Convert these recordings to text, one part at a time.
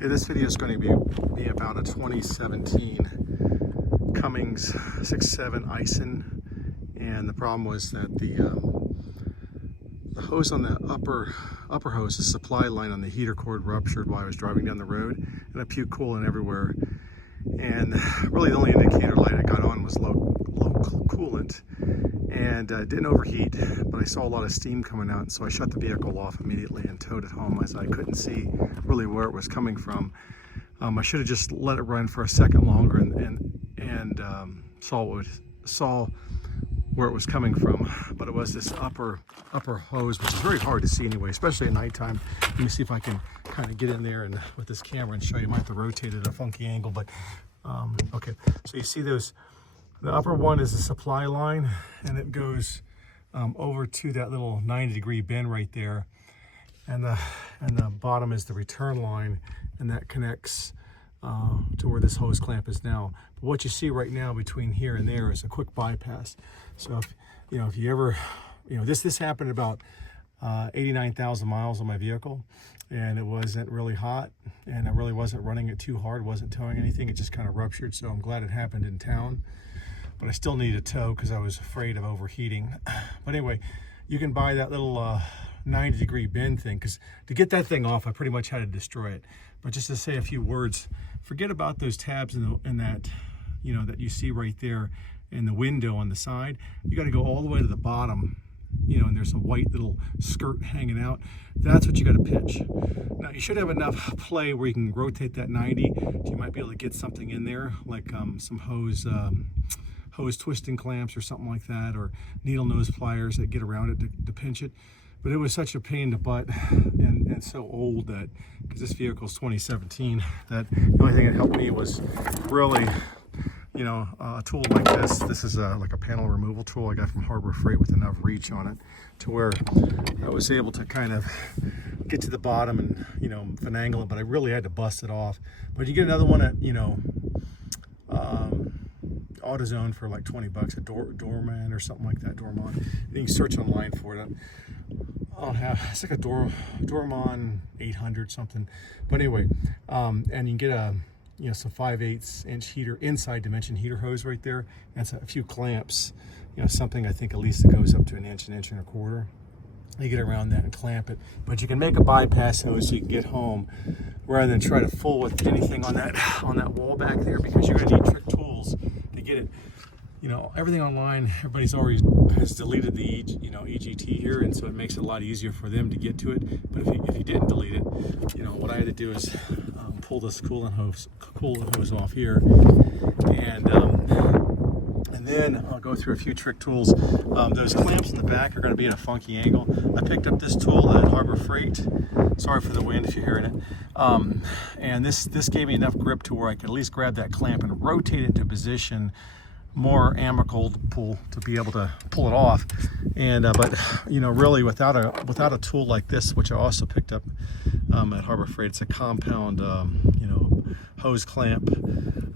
Okay, this video is going to be about a 2017 Cummins 6.7 AISN, and the problem was that the hose on the upper hose, the supply line on the heater cord, ruptured while I was driving down the road, and I puked coolant everywhere. And really the only indicator light I got on was low coolant, and it didn't overheat, but I saw a lot of steam coming out, and so I shut the vehicle off immediately and towed it home, as I couldn't see really where it was coming from. I should have just let it run for a second longer and saw where it was coming from, but it was this upper hose, which is very hard to see anyway, especially at nighttime. Let me see if I can kind of get in there and with this camera and show you. I might have to rotate it at a funky angle, but okay. So you see those, the upper one is the supply line, and it goes over to that little 90-degree bend right there, and the bottom is the return line, and that connects to where this hose clamp is now. But what you see right now between here and there is a quick bypass. So if you ever, this happened about 89,000 miles on my vehicle, and it wasn't really hot, and I really wasn't running it too hard, wasn't towing anything. It just kind of ruptured, so I'm glad it happened in town. But I still needed a tow because I was afraid of overheating. But anyway, you can buy that little 90-degree bend thing, because to get that thing off, I pretty much had to destroy it. But just to say a few words, forget about those tabs in that, that you see right there in the window on the side. You got to go all the way to the bottom, and there's a white little skirt hanging out. That's what you got to pitch. Now you should have enough play where you can rotate that 90. You might be able to get something in there, like some hose twisting clamps or something like that, or needle nose pliers that get around it to pinch it. But it was such a pain in the butt and so old, that because this vehicle is 2017, that the only thing that helped me was really, a tool like this. This is like a panel removal tool I got from Harbor Freight with enough reach on it to where I was able to kind of get to the bottom and finagle it, but I really had to bust it off. But you get another one at AutoZone for like 20 bucks, a doorman or something like that, doorman. You can search online for it. I don't have, it's like a Dorman 800 something. But anyway, and you can get a some 5/8 inch heater, inside dimension heater hose right there. That's a few clamps, something I think at least it goes up to an inch and a quarter. You get around that and clamp it, but you can make a bypass hose so you can get home rather than try to fool with anything on that wall back there, because you're going to need trick tools to get it. Everything online, everybody's always has deleted the EGT here, and so it makes it a lot easier for them to get to it. But if you didn't delete it, what I had to do is pull this coolant hose off here, and then I'll go through a few trick tools. Those clamps in the back are going to be at a funky angle. I picked up this tool at Harbor Freight. Sorry for the wind if you're hearing it. And this gave me enough grip to where I could at least grab that clamp and rotate it to position more amicable to be able to pull it off. And but really without a tool like this, which I also picked up at Harbor Freight, it's a compound hose clamp.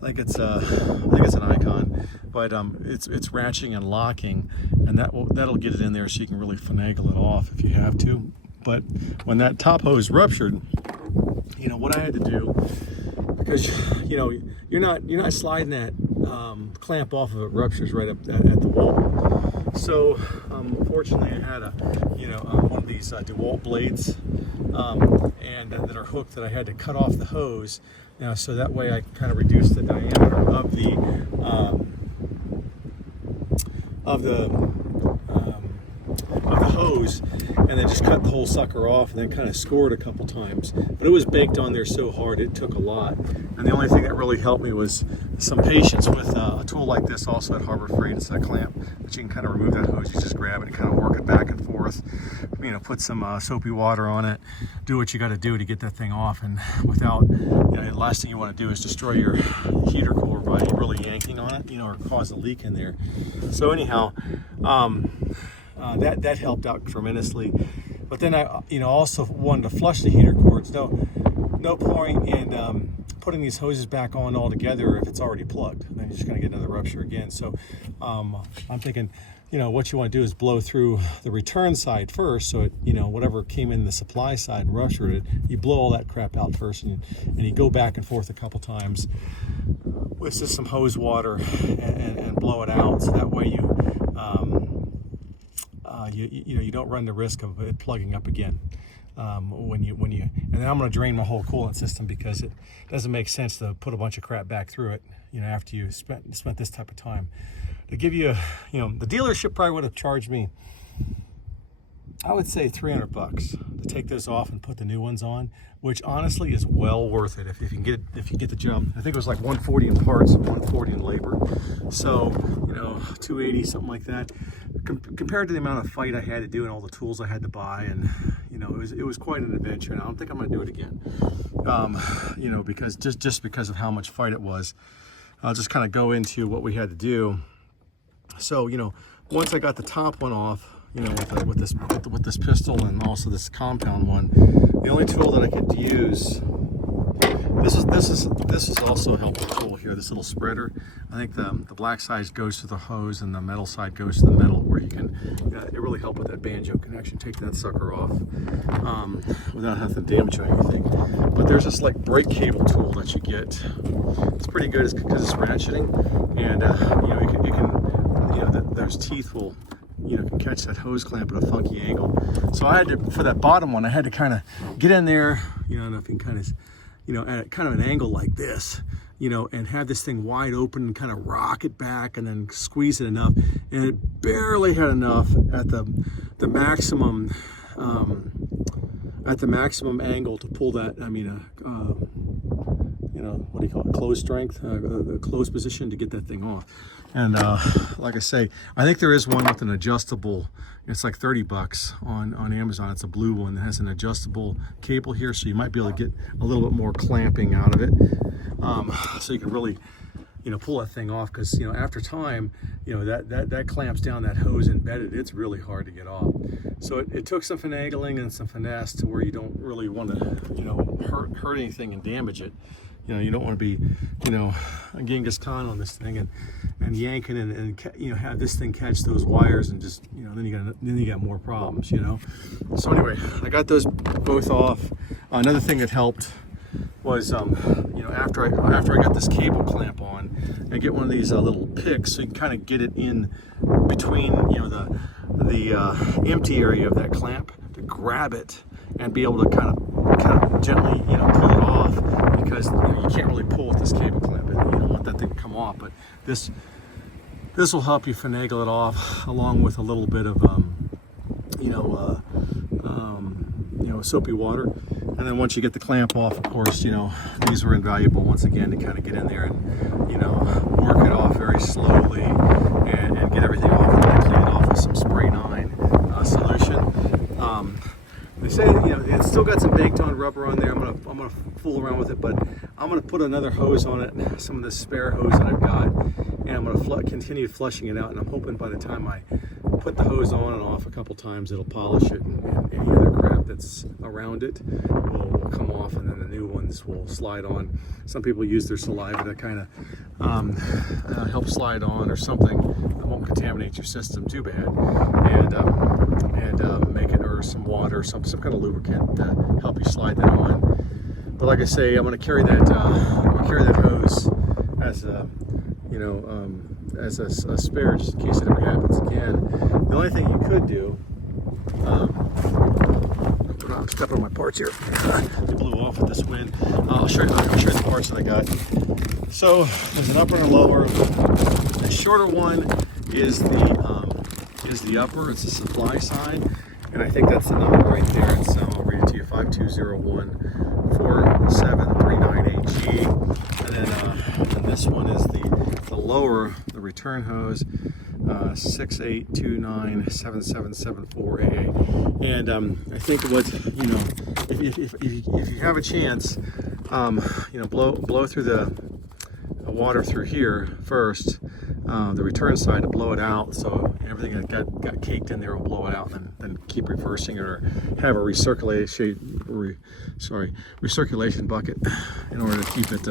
I think it's an Icon, but it's ratcheting and locking, and that'll get it in there so you can really finagle it off if you have to. But when that top hose ruptured, what I had to do, because you're not sliding that clamp off if it ruptures right up at the wall. So fortunately I had one of these DeWalt blades and that are hooked, that I had to cut off the hose, so that way I can kind of reduce the diameter of the hose, and then just cut the whole sucker off, and then kind of score it a couple times. But it was baked on there so hard, it took a lot. And the only thing that really helped me was some patience with a tool like this, also at Harbor Freight. It's a clamp, but you can kind of remove that hose. You just grab it and kind of work it back and forth. Put some soapy water on it. Do what you got to do to get that thing off, and without, the last thing you want to do is destroy your heater cooler by really yanking on it, or cause a leak in there. So anyhow, that helped out tremendously. But then I also wanted to flush the heater cords. No point in putting these hoses back on all together if it's already plugged. Then you're just going to get another rupture again. So I'm thinking, what you want to do is blow through the return side first, so it, whatever came in the supply side and ruptured it, you blow all that crap out first, and you go back and forth a couple times with just some hose water and blow it out, so that way you don't run the risk of it plugging up again. And then I'm going to drain my whole coolant system, because it doesn't make sense to put a bunch of crap back through it, after you spent this type of time. To give you, the dealership probably would have charged me, I would say $300 to take those off and put the new ones on, which honestly is well worth it if you get the job. I think it was like $140 in parts and $140 in labor, so $280, something like that. Compared to the amount of fight I had to do and all the tools I had to buy, and it was quite an adventure, and I don't think I'm going to do it again. Because just because of how much fight it was. I'll just kind of go into what we had to do. So once I got the top one off, with this pistol and also this compound one, the only tool that I could use, this is also a helpful tool here, this little spreader. I think the black side goes to the hose and the metal side goes to the metal, where you can, it really helped with that banjo connection, take that sucker off without having to damage or anything. But there's this like brake cable tool that you get. It's pretty good because it's ratcheting, and those teeth will, can catch that hose clamp at a funky angle. So I had to, for that bottom one, I had to kind of get in there, and if you can kind of, at kind of an angle like this, and have this thing wide open and kind of rock it back and then squeeze it enough. And it barely had enough at the maximum angle to pull that, what do you call it, close strength, the close position to get that thing off. And like I say, I think there is one with an adjustable, it's like $30 on Amazon. It's a blue one that has an adjustable cable here, so you might be able to get a little bit more clamping out of it. So you can really, pull that thing off, because, after time, that clamps down that hose embedded. It's really hard to get off. So it took some finagling and some finesse to where you don't really want to, hurt anything and damage it. You don't want to be, a Genghis Khan on this thing and yanking and have this thing catch those wires and just, then you got more problems, So anyway, I got those both off. Another thing that helped was, after I got this cable clamp on, I get one of these little picks, so you can kind of get it in between, the empty area of that clamp, to grab it and be able to kind of gently, pull it off, because you can't really pull with this cable clamp. You don't want that thing to come off, but this will help you finagle it off, along with a little bit of soapy water. And then once you get the clamp off, of course, these are invaluable once again to kind of get in there and work it off very slowly and get everything off, and then clean it off with some spray 9 solution. They say it's still got some baked on rubber on there. I'm gonna fool around with it, but I'm gonna put another hose on it, some of the spare hose that I've got, and I'm gonna continue flushing it out. And I'm hoping by the time I put the hose on and off a couple times, it'll polish it, and any other crap that's around it will come off, and then the new ones will slide on. Some people use their saliva to kind of help slide on, or something that won't contaminate your system too bad, and make it, or some water, or some kind of lubricant to help you slide that on. But like I say, I'm going to carry that hose as a as a spare, just in case it ever happens again. The only thing you could do, I'm stepping on my parts here. They blew off with this wind. I'll show you the parts that I got. So there's an upper and a lower. The shorter one is the upper. It's the supply side, and I think that's the number right there. So I'll read it to you: 52014739AG. And this one is the lower, the return hose, 68297774AA. And I think what, if you have a chance, blow through the water through here first, the return side, to blow it out, so everything that got caked in there will blow it out, and then keep reversing it, or have a recirculation bucket in order to keep it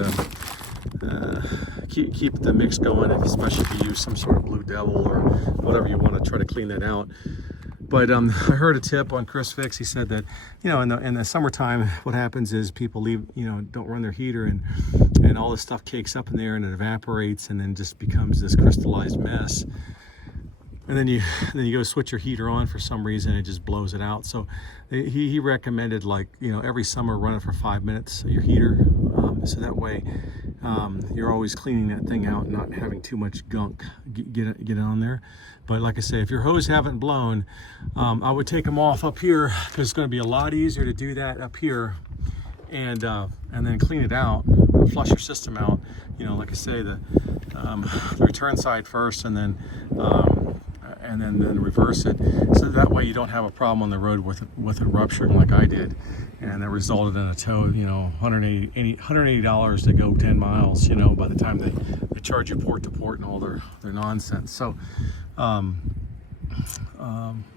keep the mix going, especially if you use some sort of Blue Devil or whatever you want to try to clean that out. But I heard a tip on Chris Fix. He said that, you know, in the summertime, what happens is people leave, you know, don't run their heater, and all this stuff cakes up in there and it evaporates and then just becomes this crystallized mess. And then you go switch your heater on for some reason, it just blows it out. So he recommended, like, you know, every summer run it for 5 minutes, your heater, so that way you're always cleaning that thing out and not having too much gunk get on there. But like I say, if your hose haven't blown, I would take them off up here, because it's going to be a lot easier to do that up here, and then clean it out, flush your system out. You know, like I say, the return side first, and then reverse it, so that way you don't have a problem on the road with it rupturing like I did, and that resulted in a tow, you know, $180 to go 10 miles, you know, by the time they charge you port to port and all their nonsense. So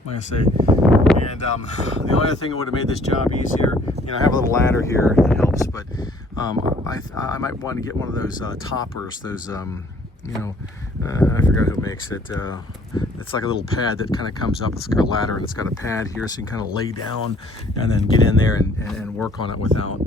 like I say, and the only other thing that would have made this job easier, you know, I have a little ladder here that helps, but I might want to get one of those toppers, those you know, I forgot who makes it. It's like a little pad that kind of comes up. It's got a ladder and it's got a pad here, so you can kind of lay down and then get in there and work on it without.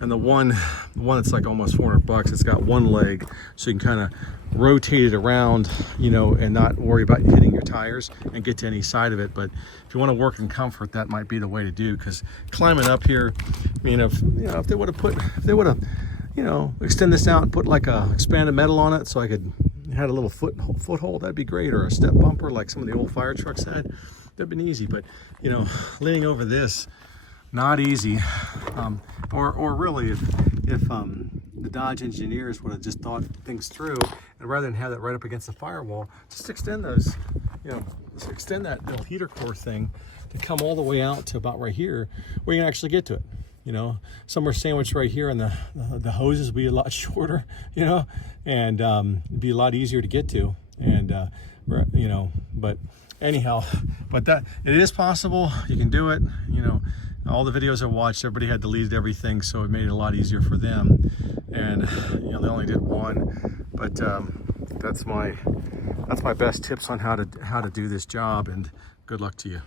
And the one that's like almost $400, it's got one leg, so you can kind of rotate it around, you know, and not worry about hitting your tires and get to any side of it. But if you want to work in comfort, that might be the way to do, because climbing up here, I mean, if they would have you know, extend this out and put like a expanded metal on it, so I could had a little foothold, that'd be great, or a step bumper like some of the old fire trucks had. That'd been easy. But you know, leaning over this, not easy. Or really, if the Dodge engineers would have just thought things through, and rather than have that right up against the firewall, just extend those, you know, just extend that little heater core thing to come all the way out to about right here, where you can actually get to it. You know, somewhere sandwiched right here, and the hoses will be a lot shorter, you know, and be a lot easier to get to, and you know, but anyhow, but that it is possible. You can do it. You know, all the videos I watched, everybody had deleted everything, so it made it a lot easier for them, and you know, they only did one, but that's my best tips on how to do this job, and good luck to you.